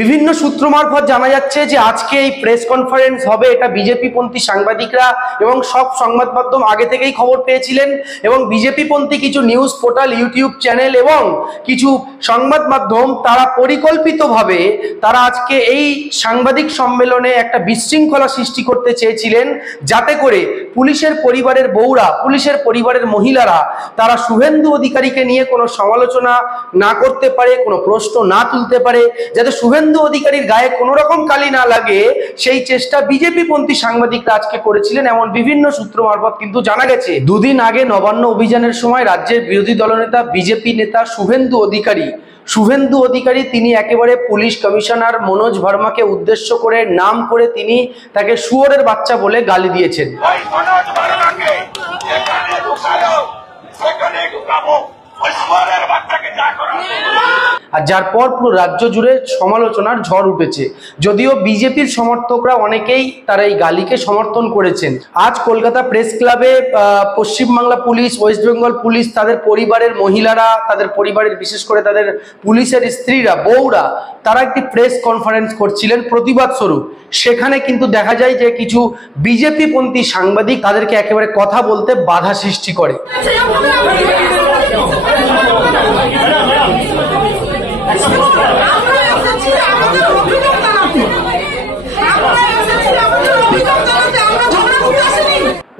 বিভিন্ন সূত্র মারফত জানা যাচ্ছে যে আজকে এই প্রেস কনফারেন্স হবে, এটা বিজেপি পন্থী সাংবাদিকরা এবং সব সংবাদ মাধ্যম আগে থেকেই খবর পেয়েছিলেন এবং বিজেপি পন্থী কিছু নিউজ পোর্টাল, ইউটিউব চ্যানেল এবং কিছু সংবাদ মাধ্যম তারা পরিকল্পিতভাবে তারা আজকে এই সাংবাদিক সম্মেলনে একটা বিশৃঙ্খলা সৃষ্টি করতে চেয়েছিলেন, যাতে করে পুলিশের পরিবারের বউরা, পুলিশের পরিবারের মহিলারা তারা শুভেন্দু অধিকারীকে নিয়ে কোনো সমালোচনা না করতে পারে, কোনো প্রশ্ন না তুলতে পারে, যাতে শুভেন্দু অধিকারীর গায়ে কোনো রকম কালি না লাগে, সেই চেষ্টা বিজেপি পন্থী সাংবাদিকরা আজকে করেছিলেন এমন বিভিন্ন সূত্র মারফত কিন্তু জানা গেছে। দুদিন আগে নবান্ন অভিযানের সময় রাজ্যের বিরোধী দলনেতা বিজেপি নেতা শুভেন্দু অধিকারী তিনি একেবারে পুলিশ কমিশনার মনোজ ভার্মাকে উদ্দেশ্য করে নাম করে তিনি তাকে শুয়োরের বাচ্চা বলে গালি দিয়েছেন। আর যার পর পুরো রাজ্য জুড়ে সমালোচনার ঝড় উঠেছে। যদিও বিজেপির সমর্থকরা অনেকেই তারা এই গালিকে সমর্থন করেছেন। আজ কলকাতা প্রেস ক্লাবে Paschimbangla police, West Bengal police, তাদের পরিবারের মহিলারা, তাদের পরিবারের বিশেষ করে তাদের পুলিশের স্ত্রীরা, বউরা, তারা একটি প্রেস কনফারেন্স করছিলেন প্রতিবাদ স্বরূপ। সেখানে কিন্তু দেখা যায় যে কিছু বিজেপি পন্থী সাংবাদিক তাদেরকে একেবারে কথা বলতে বাধা সৃষ্টি করে।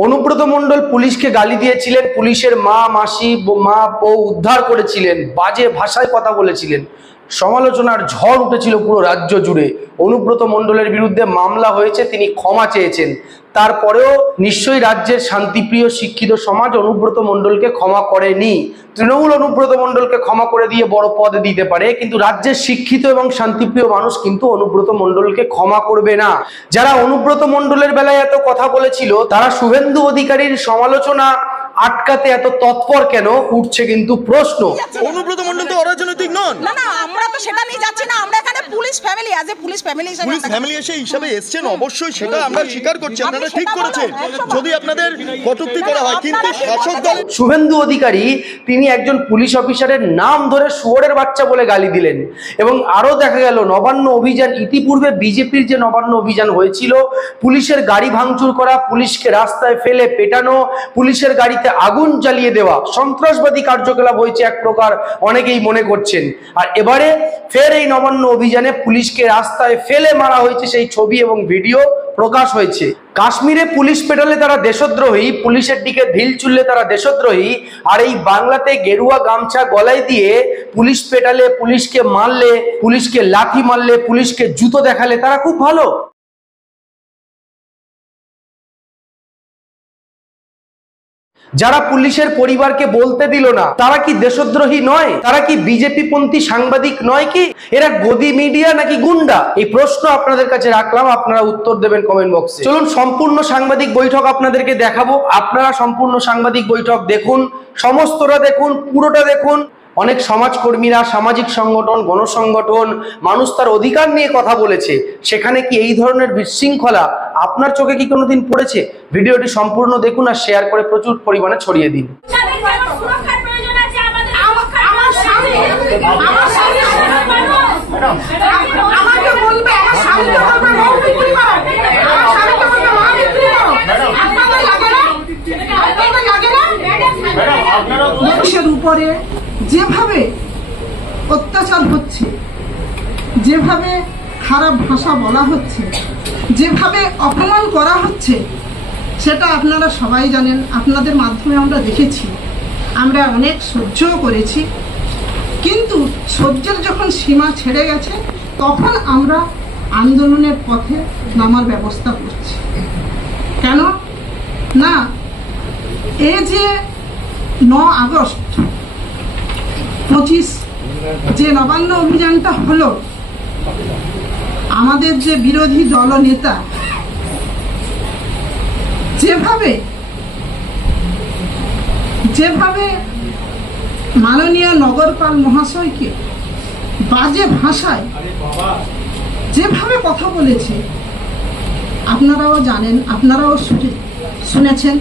অনুব্রত মণ্ডল পুলিশকে গালি দিয়েছিলেন, পুলিশের মা, মাসি, মা, বউ উদ্ধার করেছিলেন, বাজে ভাষায় কথা বলেছিলেন। সমালোচনার ঝড় উঠেছিল পুরো রাজ্য জুড়ে। অনুব্রত মণ্ডলের বিরুদ্ধে মামলা হয়েছে, তিনি ক্ষমা চেয়েছেন। তারপরেও নিশ্চয়ই রাজ্যের শান্তিপ্রিয় শিক্ষিত সমাজ অনুব্রত মণ্ডলকে ক্ষমা করেনি। তৃণমূল অনুব্রত মণ্ডলকে ক্ষমা করে দিয়ে বড় পদে দিতে পারে, কিন্তু রাজ্যের শিক্ষিত এবং শান্তিপ্রিয় মানুষ কিন্তু অনুব্রত মণ্ডলকে ক্ষমা করবে না। যারা অনুব্রত মণ্ডলের বেলায় এত কথা বলেছিল, তারা শুভেন্দু অধিকারীর সমালোচনা আটকাতে এত তৎপর কেন, উঠছে কিন্তু প্রশ্ন। অনুব্রত মণ্ডল তো অরাজনৈতিক নন। না না, আমরা তো সেটা নিয়ে যাচ্ছি না। আমরা এখানে পুলিশ ফ্যামিলি, আজ এ পুলিশ ফ্যামিলি হিসেবে এসেছেন, অবশ্যই সেটা আমরা স্বীকার করছি, আপনারা ঠিক করেছেন যদি আপনাদের কটূক্তি করা হয়, কিন্তু শাসক দল শুভেন্দু অধিকারী তিনি একজন পুলিশ অফিসারের নাম ধরে শুয়োরের বাচ্চা বলে গালি দিলেন। এবং আরো দেখা গেল নবান্ন অভিযান, ইতিপূর্বে বিজেপির যে নবান্ন অভিযান হয়েছিল, পুলিশের গাড়ি ভাঙচুর করা, পুলিশকে রাস্তায় ফেলে পেটানো, পুলিশের গাড়িতে আগুন জ্বালিয়ে দেওয়া, সন্ত্রাসবাদী কার্যকলাপ হয়েছে এক প্রকার, অনেকেই মনে করছেন। আর এবারে ফের এই নবান্ন অভিযানে পুলিশকে রাস্তায় ফেলে মারা হয়েছে, সেই ছবি এবং ভিডিও প্রকাশ হয়েছে। কাশ্মীরে পুলিশ পেটালে তারা দেশদ্রোহী, পুলিশের দিকে ঢিল ছুড়লে তারা দেশদ্রোহী, আর এই বাংলাতে গেরুয়া গামছা গলায় দিয়ে পুলিশ পেটালে, পুলিশকে মারলে, পুলিশকে লাঠি মারলে, পুলিশকে জুতো দেখালে তারা খুব ভালো। যারা পুলিশের পরিবারকে বলতে দিল না, তারা কি দেশদ্রোহী নয়? তারা কি বিজেপি পন্থী সাংবাদিক নয়? কি এরা গদি মিডিয়া নাকি গুন্ডা? এই প্রশ্ন আপনাদের কাছে রাখলাম, আপনারা উত্তর দেবেন কমেন্ট বক্সে। চলুন সম্পূর্ণ সাংবাদিক বৈঠক আপনাদেরকে দেখাবো। আপনারা সম্পূর্ণ সাংবাদিক বৈঠক দেখুন, সমস্তটা দেখুন, পুরোটা দেখুন। অনেক সমাজকর্মীরা, সামাজিক সংগঠন, গণসংগঠন, মানুষ তার অধিকার নিয়ে কথা বলেছে। সেখানে কি এই ধরনের বিশৃঙ্খলা আপনার চোখে কি কোনোদিন পড়েছে? ভিডিওটি সম্পূর্ণ দেখুন আর শেয়ার করে প্রচুর পরিমাণে ছড়িয়ে দিন। মানুষের উপরে যেভাবে অত্যাচার হচ্ছে, যেভাবে খারাপ ভাষা বলা হচ্ছে, যেভাবে অপমান করা হচ্ছে, সেটা আপনারা সবাই জানেন। আপনাদের মাধ্যমে আমরা দেখেছি, আমরা অনেক সহ্যও করেছি, কিন্তু সহ্যের যখন সীমা ছেড়ে গেছে, তখন আমরা আন্দোলনের পথে নামার ব্যবস্থা করছি। কেন না, এই যে 9 আগস্ট 25 যে নবান্ন অভিযানটা হলো, আমাদের যে বিরোধী দলনেতা যেভাবে মাননীয় নগরপাল মহাশয়কে বাজে ভাষায় যেভাবে কথা বলেছে, আপনারাও জানেন, আপনারাও শুনেছেন,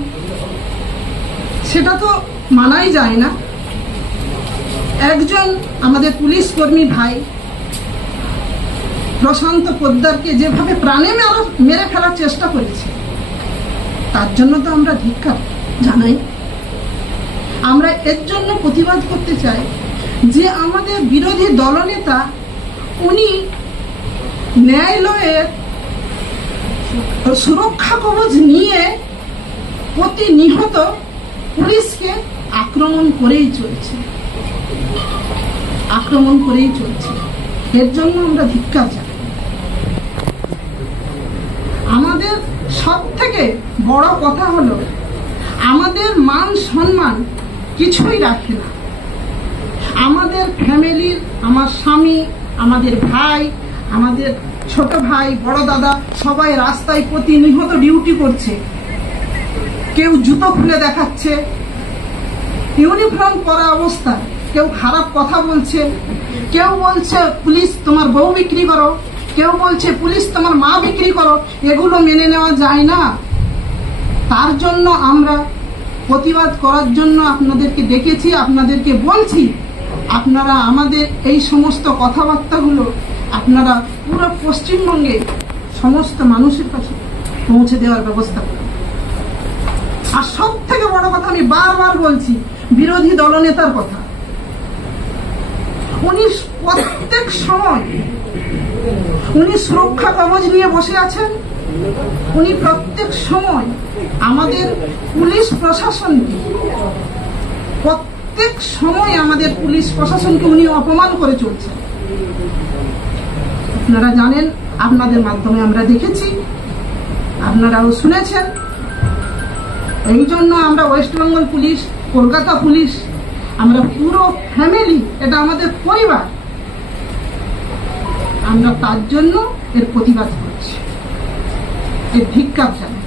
সেটা তো মানাই যায় না। একজন আমাদের পুলিশ কর্মী ভাই প্রশান্ত পোদ্দারকে যেভাবে প্রাণে মেরে ফেলার চেষ্টা করেছে, তার জন্য তো আমরা ধিক্কার জানাই। আমরা এর জন্য প্রতিবাদ করতে চাই যে আমাদের বিরোধী দলনেতা উনি ন্যায়ালয়ের সুরক্ষা কবচ নিয়ে প্রতিনিয়ত পুলিশকে আক্রমণ করেই চলছে। এর জন্য আমরা ধিক্কার জানাই। আমাদের সব থেকে বড় কথা হলো, আমাদের মান সম্মান কিছুই রাখে না। আমাদের ফ্যামিলির, আমার স্বামী, আমাদের ভাই, আমাদের ছোট ভাই, বড় দাদা সবাই রাস্তায় প্রতিনিয়ত ডিউটি করছে। কেউ জুতো খুলে দেখাচ্ছে, ইউনিফর্ম পরা অবস্থায় কেউ খারাপ কথা বলছে, কেউ বলছে পুলিশ তোমার বউ বিক্রি করো, কেউ বলছে পুলিশ তোমার মা বিক্রি করো। এগুলো মেনে নেওয়া যায় না। তার জন্য আমরা প্রতিবাদ করার জন্য আপনাদেরকে ডেকেছি, আপনাদেরকে বলছি, আপনারা আমাদের এই সমস্ত কথাবার্তাগুলো আপনারা পুরো পশ্চিমবঙ্গে সমস্ত মানুষের কাছে পৌঁছে দেওয়ার ব্যবস্থা করুন। আর সব থেকে বড় কথা, আমি বারবার বলছি, বিরোধী দলনেতার কথা। উনি প্রত্যেক সময় উনি সুরক্ষা কবচ নিয়ে বসে আছেন। উনি প্রত্যেক সময় আমাদের পুলিশ প্রশাসনকে উনি অপমান করে চলছেন। আপনারা জানেন, আপনাদের মাধ্যমে আমরা দেখেছি, আপনারাও শুনেছেন। এই জন্য আমরা West Bengal police, Kolkata police, আমরা পুরো ফ্যামিলি, এটা আমাদের পরিবার, আমরা তার জন্য এর প্রতিবাদ করছি, এর ধিক্কার জানাই।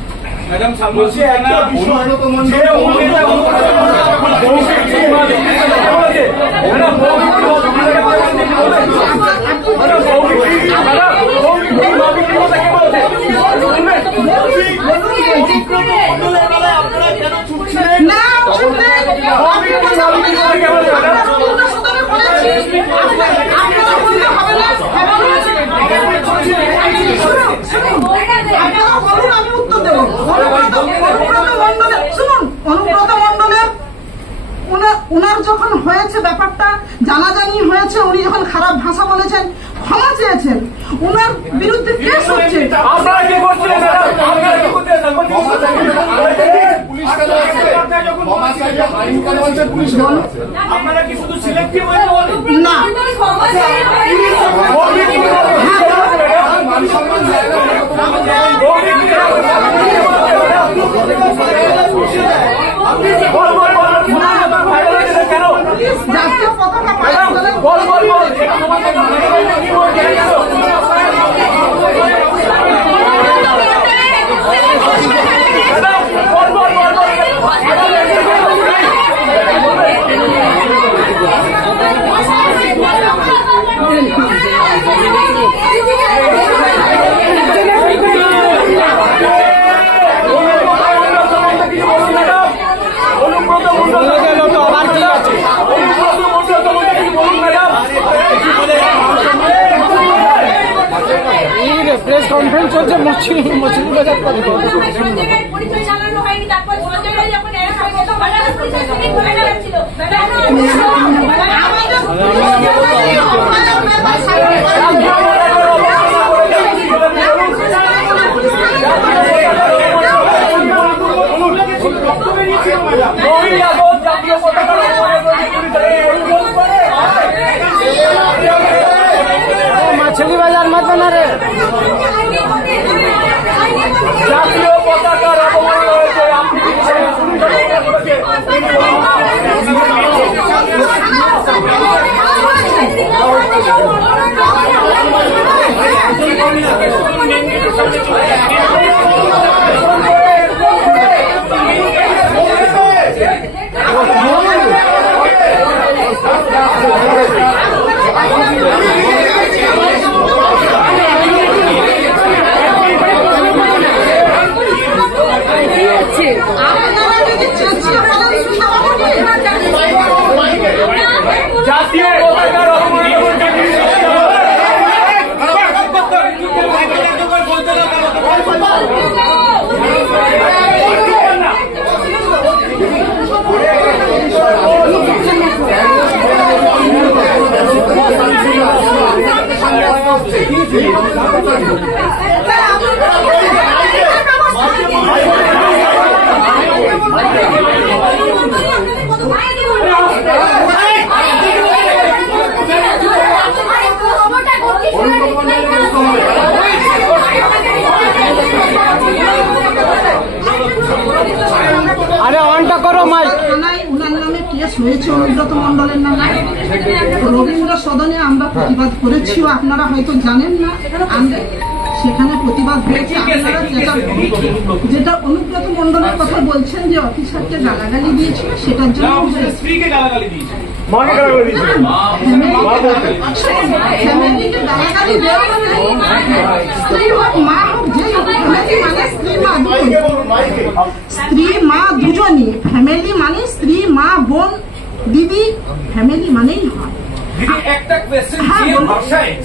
উনার যখন হয়েছে ব্যাপারটা জানাজানি হয়েছে, উনি যখন খারাপ ভাষা বলেছেন, ক্ষমা চেয়েছেন, উনার বিরুদ্ধে কেস হচ্ছে। না, জাতীয় পতাকা প্রেস কনফারেন্স চলছে মছলিবাজার পরিচয় জানানো হয়নি। তারপর মাছলি বাজার মত না রে, জাতীয় পতাকার অপমান হয়েছে। আপনি সদনে আমরা প্রতিবাদ করেছিও, আপনারা হয়তো জানেন না। আমরা সেখানে প্রতিবাদ হয়েছে। আপনারা যেটা অনুব্রত মণ্ডলের কথা বলছেন যে অফিসারকে গালাগালি দিয়েছিল, সেটার জন্য স্ত্রীকে গালাগালি দিয়েছিল, স্ত্রী মা দুজনই ফ্যামিলি মানে স্ত্রী মা বোন দিদি ফ্যামিলি মানেই হয়। একটা কোয়েশ্চেন,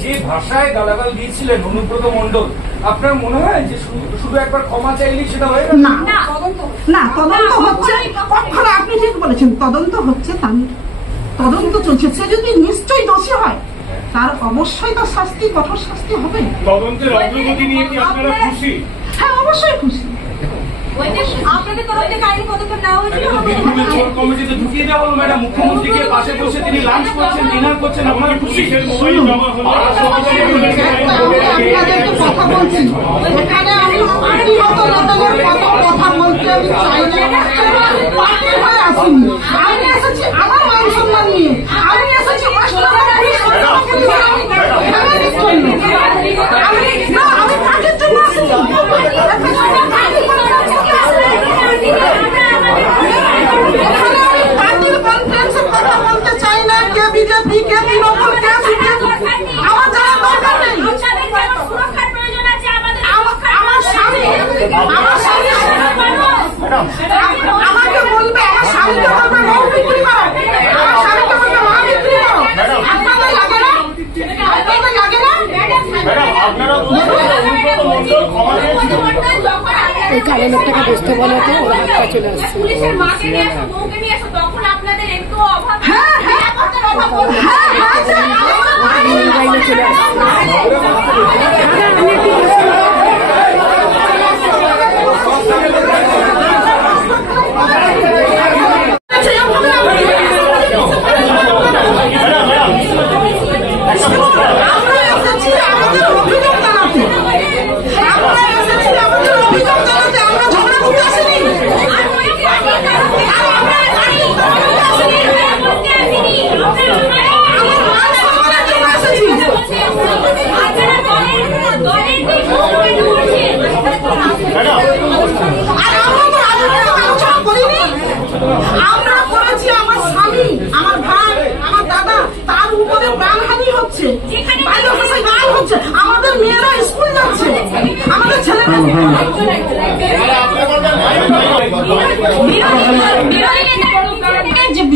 যে ভাষায় গালাগাল দিয়েছিলেন অনুব্রত মণ্ডল, আপনার মনে হয় যে শুধু একবার ক্ষমা চাইলেই সেটা হয়ে গেল? না, তদন্ত হচ্ছে। কখনো আপনি ঠিক বলেছেন, তদন্ত হচ্ছে, তদন্ত চলছে। সে যদি নিশ্চয়ই দোষী হয় তার অবশ্যই তার শাস্তি, কঠোর শাস্তি হবে। তদন্তের অগ্রগতি নিয়ে কি আপনারা খুশি? হ্যাঁ, অবশ্যই খুশি। আপনাদের তরফ থেকে আইনি পদক্ষেপ নেওয়া হয়েছিল। কমিটিতে ঢুকিয়ে দেওয়া হলো ম্যাডাম, মুখ্যমন্ত্রীকে পাশে বসে তিনি লাঞ্চ করছেন, ডিনার করছেন, আপনারা খুশি? আপনাদেরকে কথা বলছি, এখানে আমি আইনগত লেভেলের কথা বলতে আমি চাই না। পার্টি হয়ে আসিনি, আমি এসেছি আমার মান সম্মান নিয়ে, আমি এসেছি আমি পার্টির জন্য আসিনি। পার্টির কনফারেন্সে কথা বলতে চাই না, কে বিজেপি, কে তৃণমূল, কে সিপিএম, আমার জানার দরকার নেই। আমার স্বামী আমাকে বলবে, আমার স্বামীকে বলবে রং বিক্রি করো, আমার স্বামীকে বলবে মা বিক্রি করো। আপনাদের লাগে না? আপনাদের লাগে না? এই কালো লোকটাকে বুঝতে বলে তো ওরা হাত পা চলে আসছে। পুলিশের মাকে নিয়ে আসো, বউকে নিয়ে আসো, তখন আপনাদের একটু অভাব, নিরাপত্তার অভাব চলে আসছে। আমরা করেছি, আমার স্বামী, আমার ভাই, আমার দাদা, তার উপরে প্রাণহানি হচ্ছে, হচ্ছে, আমাদের মেয়েরা স্কুল যাচ্ছে, আমাদের ছেলেরা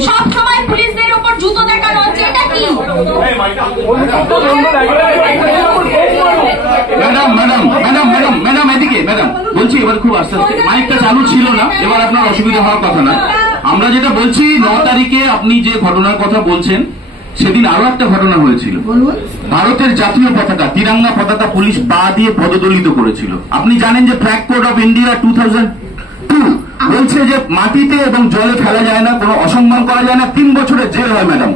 সব সময় পুলিশদের উপর জুতো দেখানো হচ্ছে, এটা কি? ম্যাডাম এদিকে ম্যাডাম বলছি, এবার খুব আস্তে আস্তে, মাইকটা চালু ছিল না, এবার আপনার অসুবিধা হওয়ার কথা না। আমরা যেটা বলছি, 9 তারিখে আপনি যে ঘটনার কথা বলছেন, সেদিন আরো একটা ঘটনা হয়েছিল। ভারতের জাতীয় পতাকা, তিরঙ্গা পতাকা পুলিশ পা দিয়ে পদদলিত করেছিল। আপনি জানেন যে ফ্ল্যাগ কোড অফ ইন্ডিয়া 2002 বলছে যে মাটিতে এবং জলে ফেলা যায় না, কোনো অসম্মান করা যায় না, 3 বছরের জেল হয়। ম্যাডাম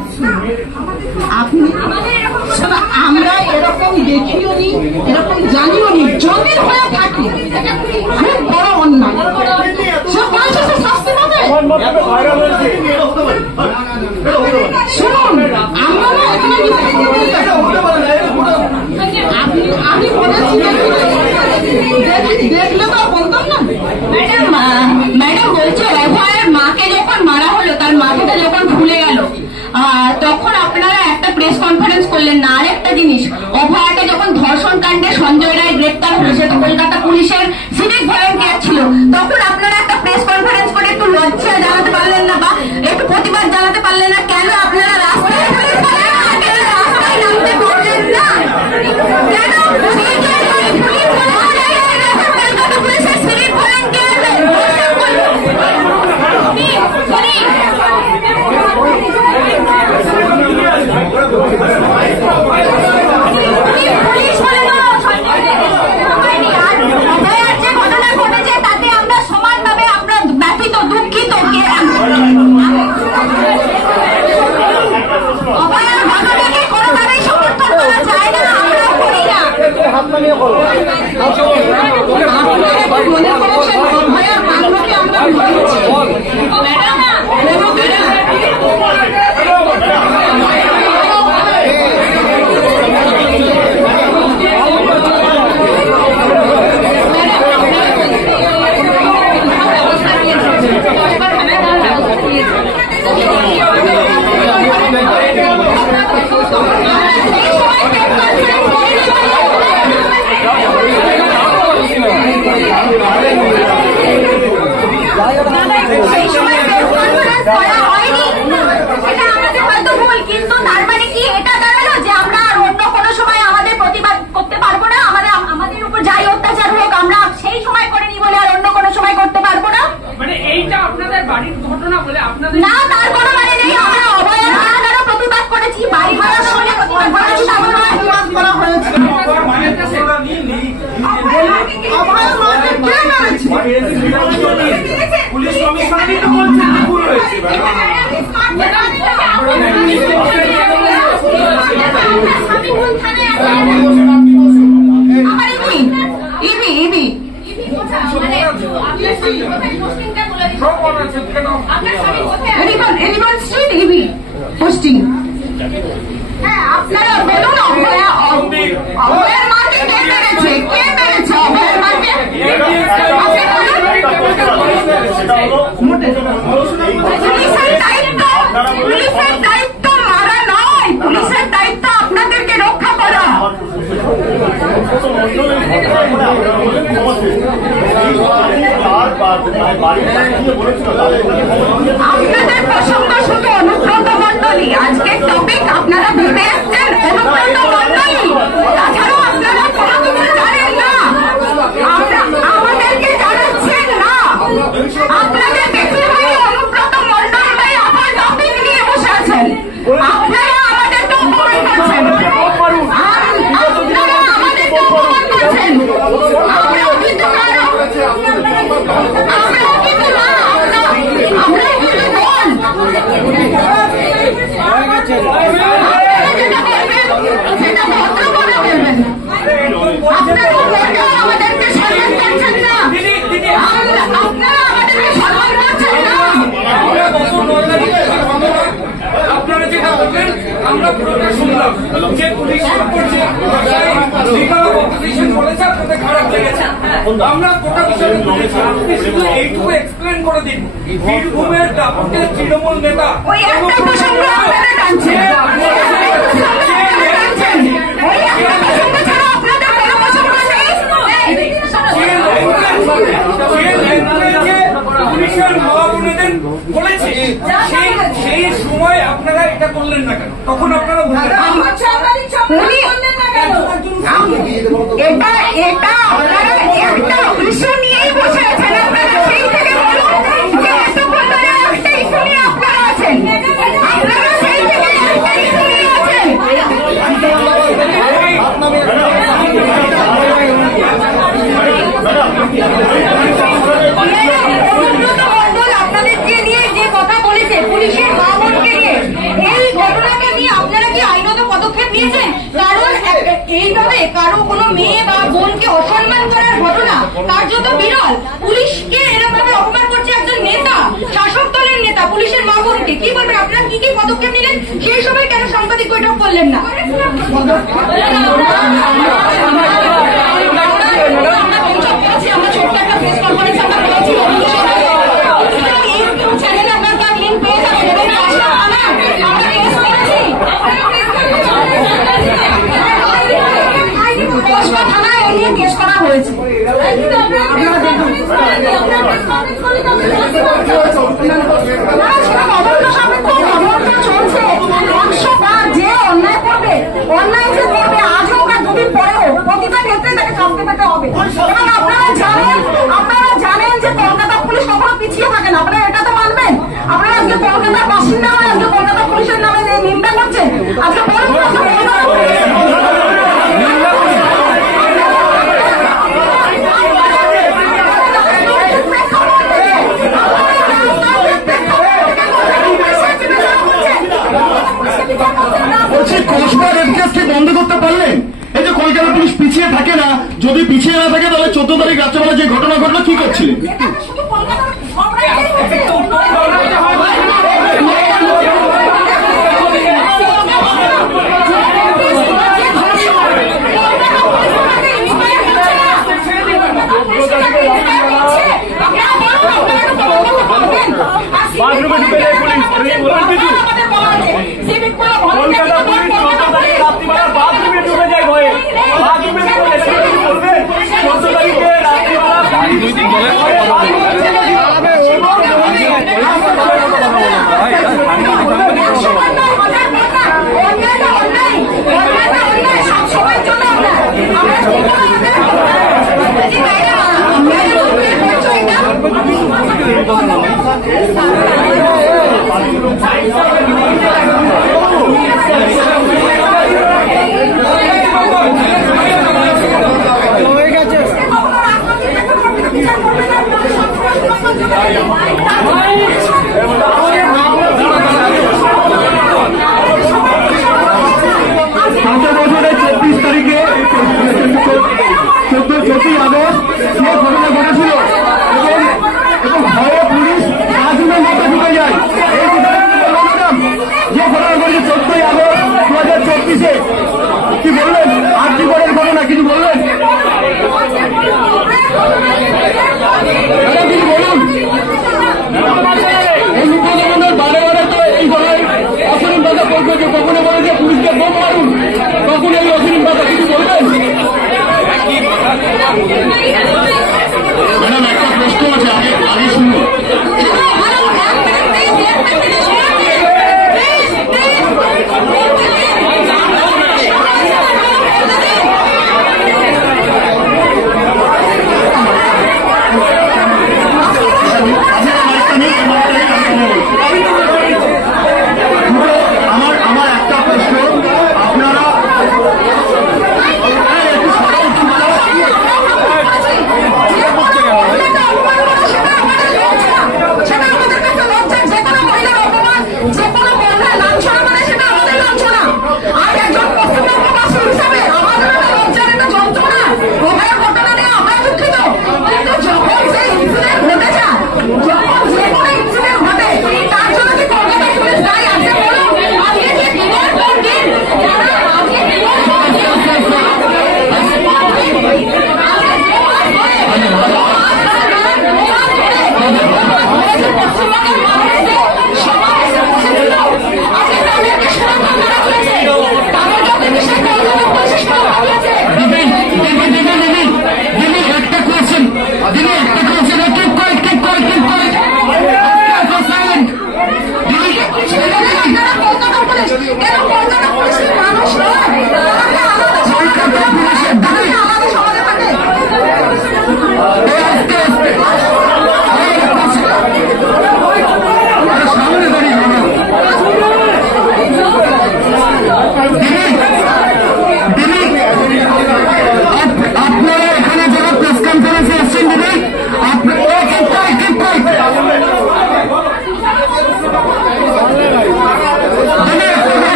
আমরা এরকম দেখিও নি, এরকম জানিও নি। যদি হয়ে থাকে খুব বড় অন্যায়, সে বলেছে সে শাস্তি পাবে। শুনুন, আমরা না এখানে আমি বলেছি দেখলে তো বলতাম না। ম্যাডাম বলছে অভয়ের মাকে যখন মারা হলো, তার মাথাটা যখন ভুলে গেল, তখন আপনারা একটা প্রেস কনফারেন্স করলেন না। আর একটা জিনিস, অভয়াকে যখন ধর্ষণ কাণ্ডে সঞ্জয় রায় গ্রেপ্তার হলো, সেটা কলকাতা পুলিশের সিভিক ভলেন্টিয়ার ছিল, তখন আপনারা একটা প্রেস কনফারেন্স করে একটু লজ্জা জানাতে পারলেন না বা একটু প্রতিবাদ জানাতে পারলেন না? কেন আপনারা রাস্তায় নামতে পারলেন না? কেন কলকাতা পুলিশের সিভিক ভলেন্টিয়ার সেই সময় প্রেস কনফারেন্স করা হয়নি, এটা আমাদের হয়তো ভুল, কিন্তু তার মানে কি এটা দাঁড়ালো যে আমরা আর অন্য কোনো সময় আমাদের প্রতিবাদ করতে পারবো না? আমাদের উপর যাই অত্যাচার হোক আমরা সেই সময় করিনি বলে আর অন্য কোনো সময় করতে পারবো না? মানে এইটা আপনাদের বাড়ির ঘটনা বলে আপনাদের না, তার কোনো মানে নেই। আমরা অভয়ের ভাড়াটারও প্রতিবাদ করেছি, বাড়ি ভাড়া শুনে প্রতিবাদ করেছি, প্রতিবাদ করা হয়েছে। অভয় মাকে কে মেরেছে? পুলিশ কমিশনারই তো বলছেন ভুল হয়েছে। আপনারা বলুন অভয়ের মাকে কে মেরেছে? কে মেরেছে অভয়ের মাকে? পুলিশের দায়িত্ব মারা নয়, পুলিশের দায়িত্ব আপনাদেরকে রক্ষা করা। আপনাদের প্রসঙ্গ শুধু অনুব্রত মণ্ডলী, আজকের টপিক আপনারা ভেবে এসছেন অনুব্রত মণ্ডলী, তাছাড়াও আপনারা কোনো কিছু জানেন না, আমাদেরকে জানাচ্ছেন না। আপনাদের দেখতে হয় অনুব্রত মণ্ডলী ভাই আমার টপিক নিয়ে বসে আছেন, আপনারা আমাদেরকে অপমান করছেন, আপনারা আমাদেরকে অপমান করছেন। আমরাও কিন্তু না, আমরাও কিন্তু না, আমরাও কিন্তু বল। যেটা করবেন সেটা ভদ্রভাবে করবেন। আপনারা মোটেও আমাদেরকে সম্মান করছেন না, আপনারা আমাদেরকে সম্মান করছেন না। আপনারা যেটা বললেন আমরা পুরোটা শুনলাম যে পুলিশ করছে, লিগাল অপোজিশন বলেছে আপনাদের খারাপ লেগেছে, আমরা গোটা বিষয় বলেছি। আপনি শুধু এইটুকু এক্সপ্লেন করে দিন, বীরভূমের দাপটে তৃণমূল নেতা ওই একটা প্রসঙ্গ আপনারা টানছেন, ওই একটা প্রসঙ্গ ছাড়া আপনাদের কোনো প্রসঙ্গ নেই। পুলিশের মা বোনেদের বলেছে সেই সময় আপনারা এটা করলেন না কেন? তখন আপনারা এটা আপনারা একটা ইস্যু নিয়েই বসে আছেন, আপনারা সেই থেকে বলুন যে এতক্ষণ ধরে একটা ইস্যু নিয়ে আপনারা আছেন, আপনারা সেই থেকে একটা ইস্যু নিয়ে আছেন। আপনাদেরকে নিয়ে যে কথা বলেছে পুলিশের মা বোনকে নিয়ে, এই ঘটনাকে নিয়ে আপনারা কি আইনত পদক্ষেপ নিয়েছেন? কারণ এইভাবে কারো কোনো মেয়ে বা বোনকে অসম্মান করার ঘটনা কার্যত বিরল। পুলিশকে এরকম অপমান করছে একজন নেতা, শাসক দলের নেতা, পুলিশের মা বোনকে কি বলবেন? আপনারা কি কি পদক্ষেপ নিলেন? সেই সময় কেন সাংবাদিক বৈঠক করলেন না? আমরা ছোট্ট একটা প্রেস কনফারেন্স আমরা করেছি, ইউটিউব চ্যানেলে আপনার তার লিঙ্ক পেয়ে যাবেন, এবং আমরা কেস করেছি থানায়, এই নিয়ে কেস করা হয়েছে। চলছে 100 বার, যে অন্যায় করবে, অন্যায় যে করবে আজ হোক আর দুদিন পরেও প্রতিটা ক্ষেত্রে তাকে শাস্তি পেতে হবে। এবং আপনারা জানেন যে কলকাতা পুলিশ কখনো পিছিয়ে থাকে না, আপনারা এটা তো মানবেন। আপনারা আজকে কলকাতার বাসিন্দা হয়ে আজকে কলকাতা পুলিশের নামে নিন্দা করছেন, আজকে বলুন বন্ধ করতে পারলেন? এই যে কলকাতা পুলিশ পিছিয়ে থাকে না, যদি পিছিয়ে না থাকে তাহলে 14 তারিখ রাত্রেবেলা যে ঘটনা ঘটলো কি করছিলেন?